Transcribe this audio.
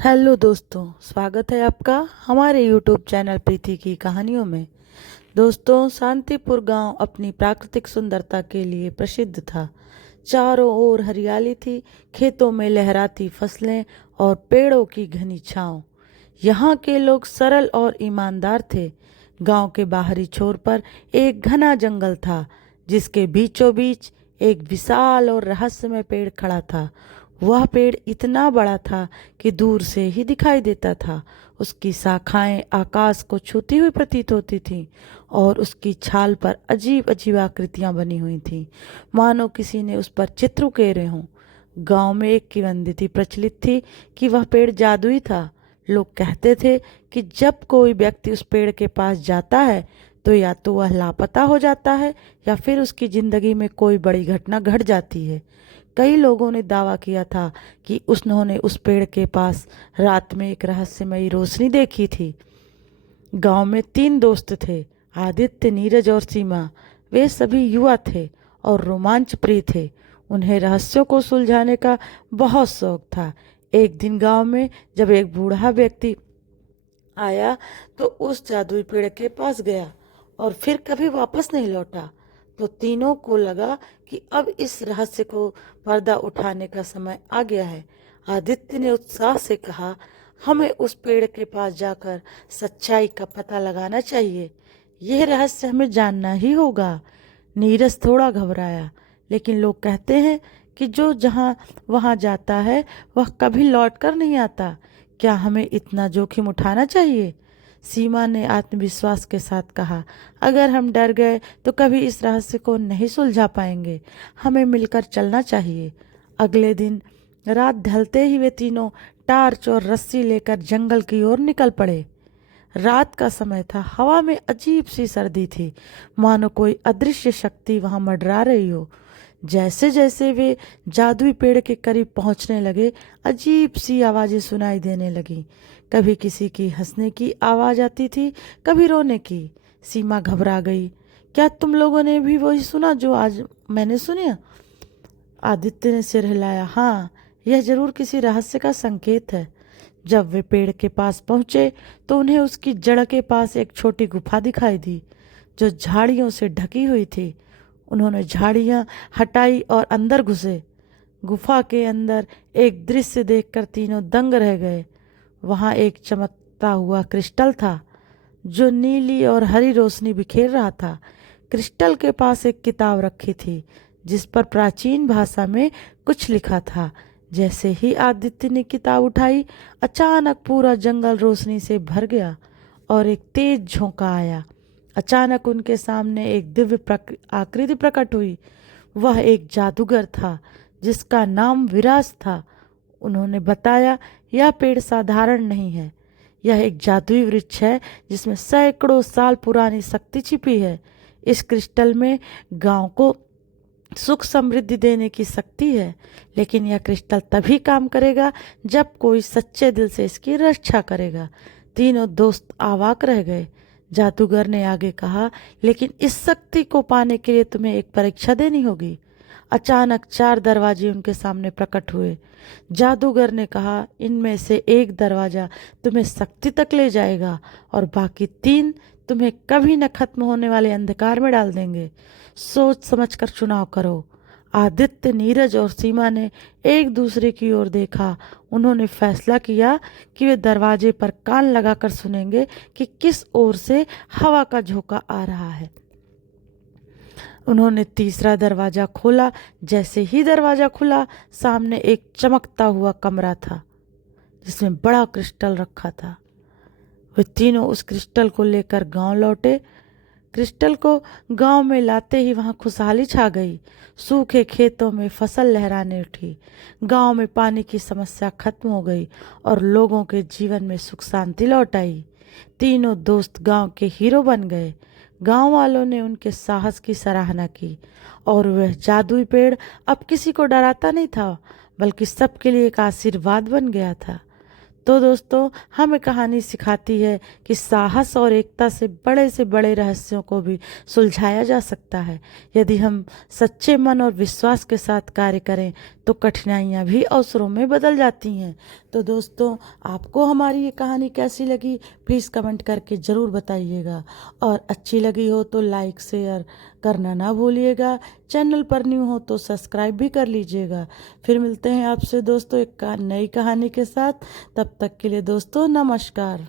Hello दोस्तों, स्वागत है आपका हमारे यूट्यूब चैनल प्रीति की कहानियों में। दोस्तों, शांतिपुर गांव अपनी प्राकृतिक सुंदरता के लिए प्रसिद्ध था। चारों ओर हरियाली थी, खेतों में लहराती फसलें और पेड़ों की घनी छांव। यहाँ के लोग सरल और ईमानदार थे। गांव के बाहरी छोर पर एक घना जंगल था, जिसके बीचों बीच एक विशाल और रहस्यमय पेड़ खड़ा था। वह पेड़ इतना बड़ा था कि दूर से ही दिखाई देता था। उसकी शाखाएं आकाश को छूती हुई प्रतीत होती थीं और उसकी छाल पर अजीब अजीब आकृतियां बनी हुई थीं, मानो किसी ने उस पर चित्र उकेरे हों। गांव में एक किंवदंती प्रचलित थी कि वह पेड़ जादुई था। लोग कहते थे कि जब कोई व्यक्ति उस पेड़ के पास जाता है तो या तो वह लापता हो जाता है या फिर उसकी जिंदगी में कोई बड़ी घटना घट जाती है। कई लोगों ने दावा किया था कि उन्होंने उस पेड़ के पास रात में एक रहस्यमयी रोशनी देखी थी। गांव में 3 दोस्त थे, आदित्य, नीरज और सीमा। वे सभी युवा थे और रोमांच प्रिय थे। उन्हें रहस्यों को सुलझाने का बहुत शौक था। एक दिन गांव में जब एक बूढ़ा व्यक्ति आया तो उस जादुई पेड़ के पास गया और फिर कभी वापस नहीं लौटा। तो तीनों को लगा कि अब इस रहस्य को पर्दा उठाने का समय आ गया है। आदित्य ने उत्साह से कहा, हमें उस पेड़ के पास जाकर सच्चाई का पता लगाना चाहिए। यह रहस्य हमें जानना ही होगा। नीरज थोड़ा घबराया, लेकिन लोग कहते हैं कि जो जहाँ वहाँ जाता है वह कभी लौट कर नहीं आता। क्या हमें इतना जोखिम उठाना चाहिए? सीमा ने आत्मविश्वास के साथ कहा, अगर हम डर गए तो कभी इस रहस्य को नहीं सुलझा पाएंगे। हमें मिलकर चलना चाहिए। अगले दिन रात ढलते ही वे तीनों टार्च और रस्सी लेकर जंगल की ओर निकल पड़े। रात का समय था, हवा में अजीब सी सर्दी थी, मानो कोई अदृश्य शक्ति वहां मंडरा रही हो। जैसे जैसे वे जादुई पेड़ के करीब पहुंचने लगे, अजीब सी आवाजें सुनाई देने लगी। कभी किसी की हंसने की आवाज आती थी, कभी रोने की। सीमा घबरा गई। क्या तुम लोगों ने भी वही सुना जो आज मैंने सुना? आदित्य ने सिर हिलाया। हाँ, यह जरूर किसी रहस्य का संकेत है। जब वे पेड़ के पास पहुंचे तो उन्हें उसकी जड़ के पास एक छोटी गुफा दिखाई दी, जो झाड़ियों से ढकी हुई थी। उन्होंने झाड़ियां हटाई और अंदर घुसे। गुफा के अंदर एक दृश्य देखकर तीनों दंग रह गए। वहां एक चमकता हुआ क्रिस्टल था, जो नीली और हरी रोशनी बिखेर रहा था। क्रिस्टल के पास एक किताब रखी थी, जिस पर प्राचीन भाषा में कुछ लिखा था। जैसे ही आदित्य ने किताब उठाई, अचानक पूरा जंगल रोशनी से भर गया और एक तेज झोंका आया। अचानक उनके सामने एक दिव्य आकृति प्रकट हुई। वह एक जादूगर था, जिसका नाम विराज था। उन्होंने बताया, यह पेड़ साधारण नहीं है। यह एक जादुई वृक्ष है, जिसमें सैकड़ों साल पुरानी शक्ति छिपी है। इस क्रिस्टल में गांव को सुख समृद्धि देने की शक्ति है, लेकिन यह क्रिस्टल तभी काम करेगा जब कोई सच्चे दिल से इसकी रक्षा करेगा। तीनों दोस्त अवाक रह गए। जादूगर ने आगे कहा, लेकिन इस शक्ति को पाने के लिए तुम्हें एक परीक्षा देनी होगी। अचानक 4 दरवाजे उनके सामने प्रकट हुए। जादूगर ने कहा, इनमें से एक दरवाजा तुम्हें शक्ति तक ले जाएगा और बाकी 3 तुम्हें कभी न खत्म होने वाले अंधकार में डाल देंगे। सोच समझकर चुनाव करो। आदित्य, नीरज और सीमा ने एक दूसरे की ओर देखा। उन्होंने फैसला किया कि वे दरवाजे पर कान लगाकर सुनेंगे कि किस ओर से हवा का झोंका आ रहा है। उन्होंने तीसरा दरवाजा खोला। जैसे ही दरवाजा खुला, सामने एक चमकता हुआ कमरा था, जिसमें बड़ा क्रिस्टल रखा था। वे तीनों उस क्रिस्टल को लेकर गांव लौटे। क्रिस्टल को गांव में लाते ही वहां खुशहाली छा गई। सूखे खेतों में फसल लहराने उठी। गांव में पानी की समस्या खत्म हो गई और लोगों के जीवन में सुख शांति लौट आई। तीनों दोस्त गांव के हीरो बन गए। गांव वालों ने उनके साहस की सराहना की और वह जादुई पेड़ अब किसी को डराता नहीं था, बल्कि सबके लिए एक आशीर्वाद बन गया था। तो दोस्तों हमें कहानी सिखाती है कि साहस और एकता से बड़े रहस्यों को भी सुलझाया जा सकता है। यदि हम सच्चे मन और विश्वास के साथ कार्य करें तो कठिनाइयाँ भी अवसरों में बदल जाती हैं। तो दोस्तों आपको हमारी ये कहानी कैसी लगी प्लीज़ कमेंट करके ज़रूर बताइएगा, और अच्छी लगी हो तो लाइक शेयर करना ना भूलिएगा। चैनल पर न्यू हो तो सब्सक्राइब भी कर लीजिएगा। फिर मिलते हैं आपसे दोस्तों एक नई कहानी के साथ। तब तक के लिए दोस्तों नमस्कार।